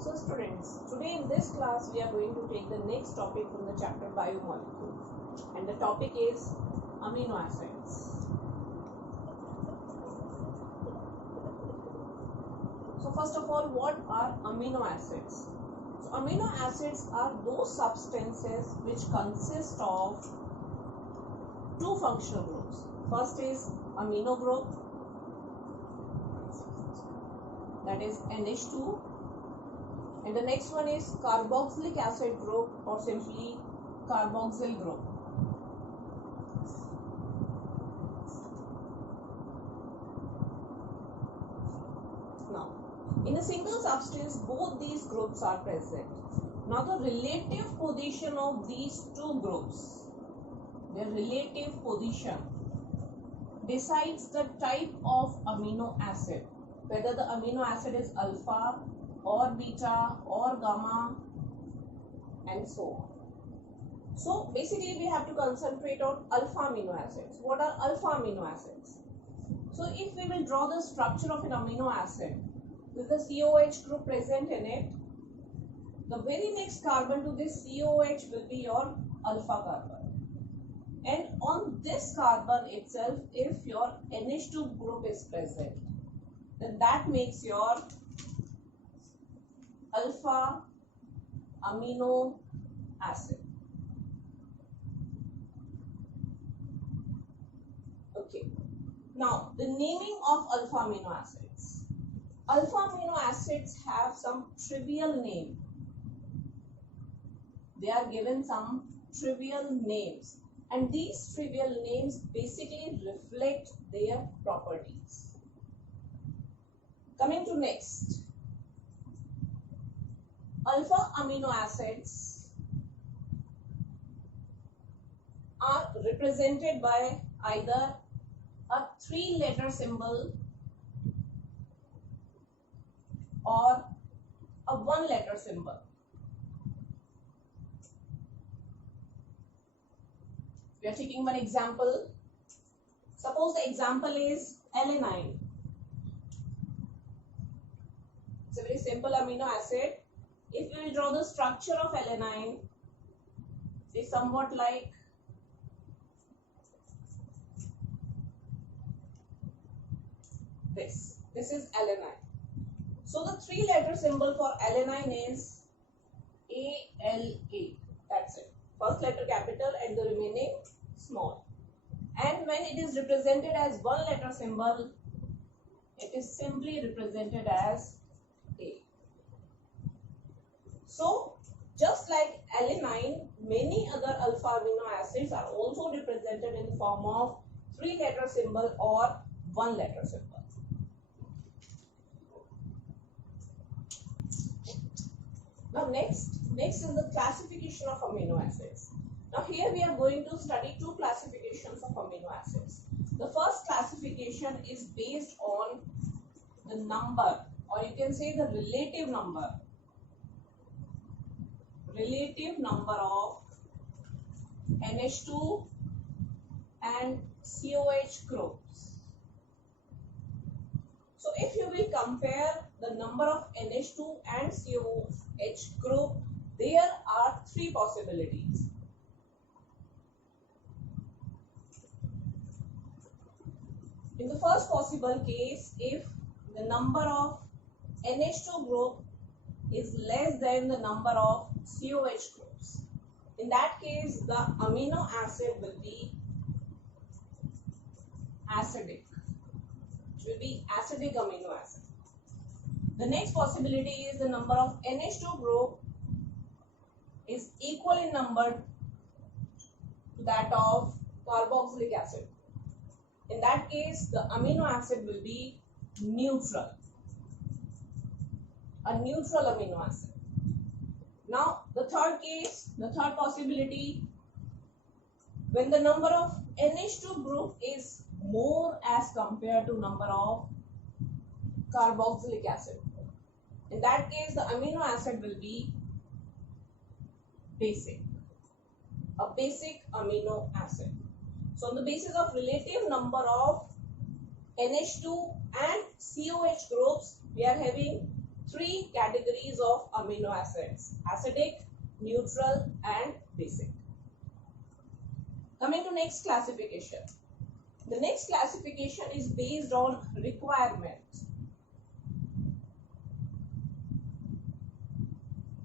So students, today in this class we are going to take the next topic from the chapter Biomolecules, and the topic is amino acids. So first of all, what are amino acids? So amino acids are those substances which consist of two functional groups. First is amino group, that is NH2. And the next one is carboxylic acid group, or simply carboxyl group. Now, in a single substance, both these groups are present. Now, the relative position of these two groups, their relative position, decides the type of amino acid, whether the amino acid is alpha or beta or gamma and so on. So basically we have to concentrate on alpha amino acids. What are alpha amino acids? So if we will draw the structure of an amino acid with the COH group present in it, the very next carbon to this COH will be your alpha carbon. And on this carbon itself, if your NH2 group is present, then that makes your alpha amino acid. Okay. Now, the naming of alpha amino acids. Alpha amino acids have some trivial name. They are given some trivial names, and these trivial names basically reflect their properties. Coming to next. Alpha amino acids are represented by either a 3-letter symbol or a 1-letter symbol. We are taking one example. Suppose the example is alanine. It's a very simple amino acid. If we will draw the structure of alanine, it is somewhat like this. This is alanine. So the 3-letter symbol for alanine is ALA. That's it. First letter capital and the remaining small. And when it is represented as 1-letter symbol, it is simply represented as A. So, just like alanine, many other alpha amino acids are also represented in the form of 3-letter symbol or 1-letter symbol. Now next is the classification of amino acids. Now here we are going to study two classifications of amino acids. The first classification is based on the number, or you can say the relative number of NH2 and COH groups. So if you will compare the number of NH2 and COH group, there are 3 possibilities. In the first possible case, if the number of NH2 group is less than the number of COH groups, in that case the amino acid will be acidic. It will be acidic amino acid. The next possibility is the number of NH2 group is equal in number to that of carboxylic acid. In that case, the amino acid will be neutral. A neutral amino acid. Now, the third case, the third possibility, when the number of NH2 group is more as compared to number of carboxylic acid. In that case, the amino acid will be basic. A basic amino acid. So on the basis of relative number of NH2 and COH groups, we are having three categories of amino acids: acidic, neutral and basic. Coming to next classification. The next classification is based on requirement.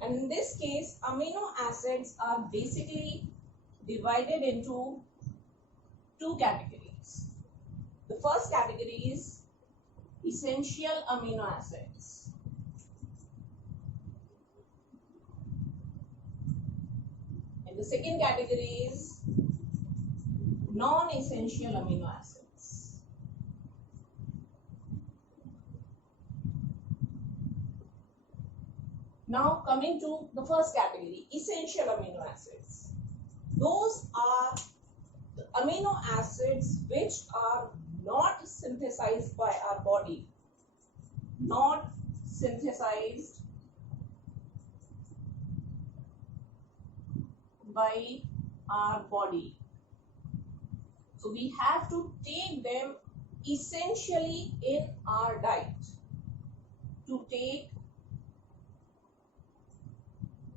And in this case, amino acids are basically divided into two categories. The first category is essential amino acids. And the second category is non-essential amino acids. Now coming to the first category, essential amino acids. Those are the amino acids which are not synthesized by our body. Not synthesized by our body. So we have to take them essentially in our diet. To take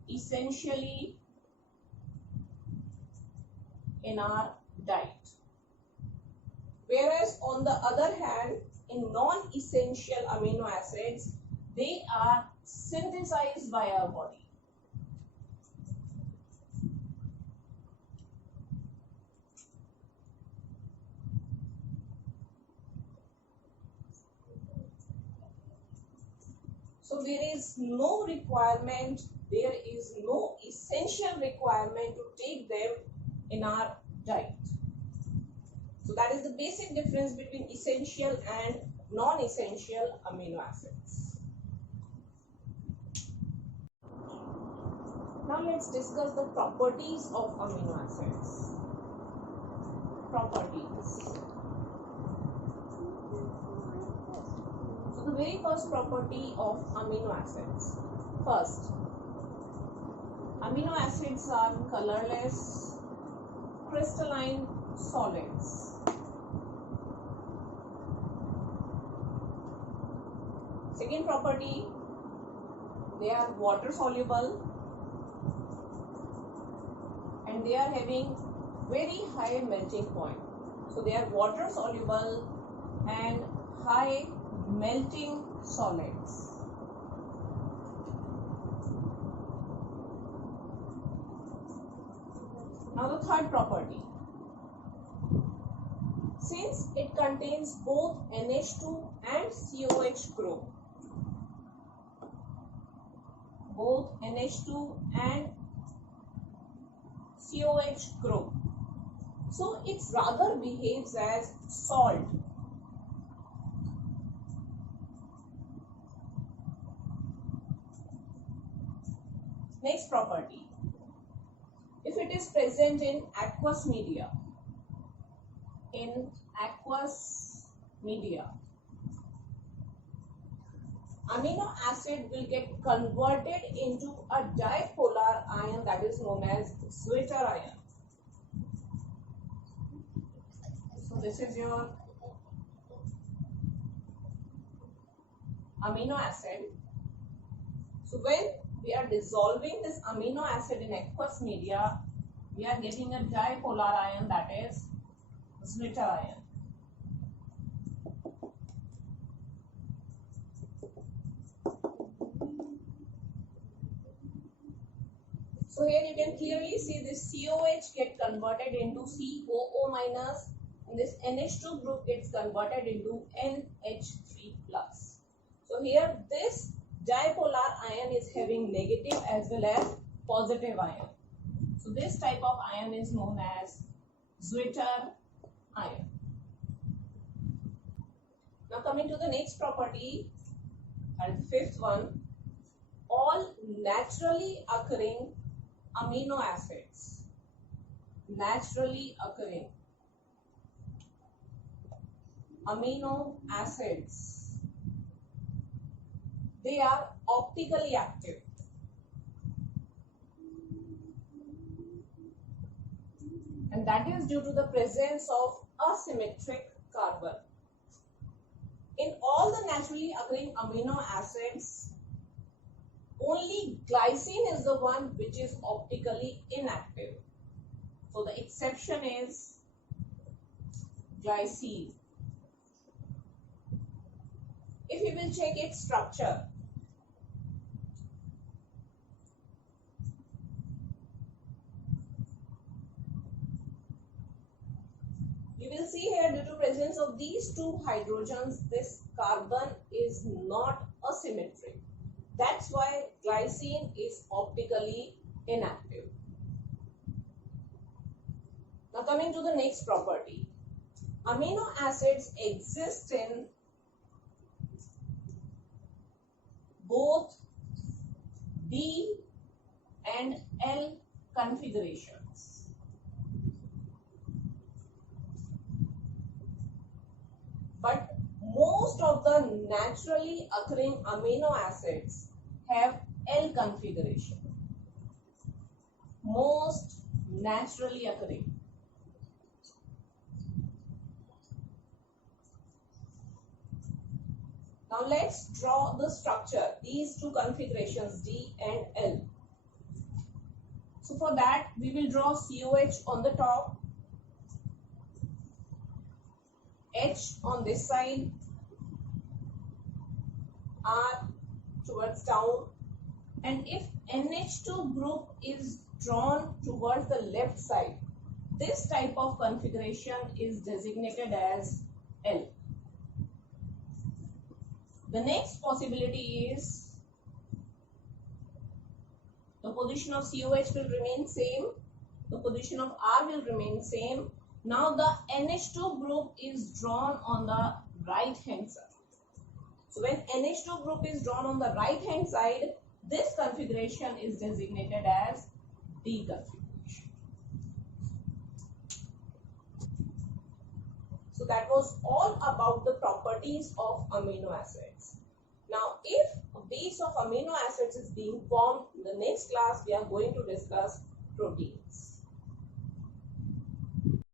essentially in our diet. Whereas on the other hand, in non-essential amino acids, they are synthesized by our body. So there is no requirement, there is no essential requirement to take them in our diet. So that is the basic difference between essential and non-essential amino acids. Now let's discuss the properties of amino acids. Properties. So the very first property of amino acids. First, amino acids are colorless, crystalline solids. Second property, they are water soluble and they are having very high melting point. So they are water soluble and high melting solids. Now the third property. Since it contains both NH2 and COH group, both NH2 and COH group, so it rather behaves as salt. Next property. If it is present in aqueous media, amino acid will get converted into a dipolar ion that is known as Sweeter ion. So this is your amino acid. So when we are dissolving this amino acid in aqueous media, we are getting a dipolar ion that is Sweeter ion. So here you can clearly see this COH get converted into COO minus and this NH2 group gets converted into NH3 plus. So here this dipolar ion is having negative as well as positive ion. So this type of ion is known as Sweeter ion. Now coming to the next property and fifth one, all naturally occurring amino acids, they are optically active. And that is due to the presence of asymmetric carbon. In all the naturally occurring amino acids, only glycine is the one which is optically inactive. So the exception is glycine. If we will check its structure, you will see here, due to presence of these two hydrogens, this carbon is not a symmetric. That's why glycine is optically inactive. Now coming to the next property. Amino acids exist in both D and L configurations. But most of the naturally occurring amino acids have L configuration. Most naturally occurring. Now let's draw the structure, these two configurations D and L. So for that we will draw COH on the top, H on this side, R towards down, and if NH2 group is drawn towards the left side, this type of configuration is designated as L. The next possibility is the position of COH will remain same, the position of R will remain same. Now the NH2 group is drawn on the right hand side. So when NH2 group is drawn on the right hand side, this configuration is designated as D configuration. So that was all about the properties of amino acids. Now if a base of amino acids is being formed, in the next class we are going to discuss proteins.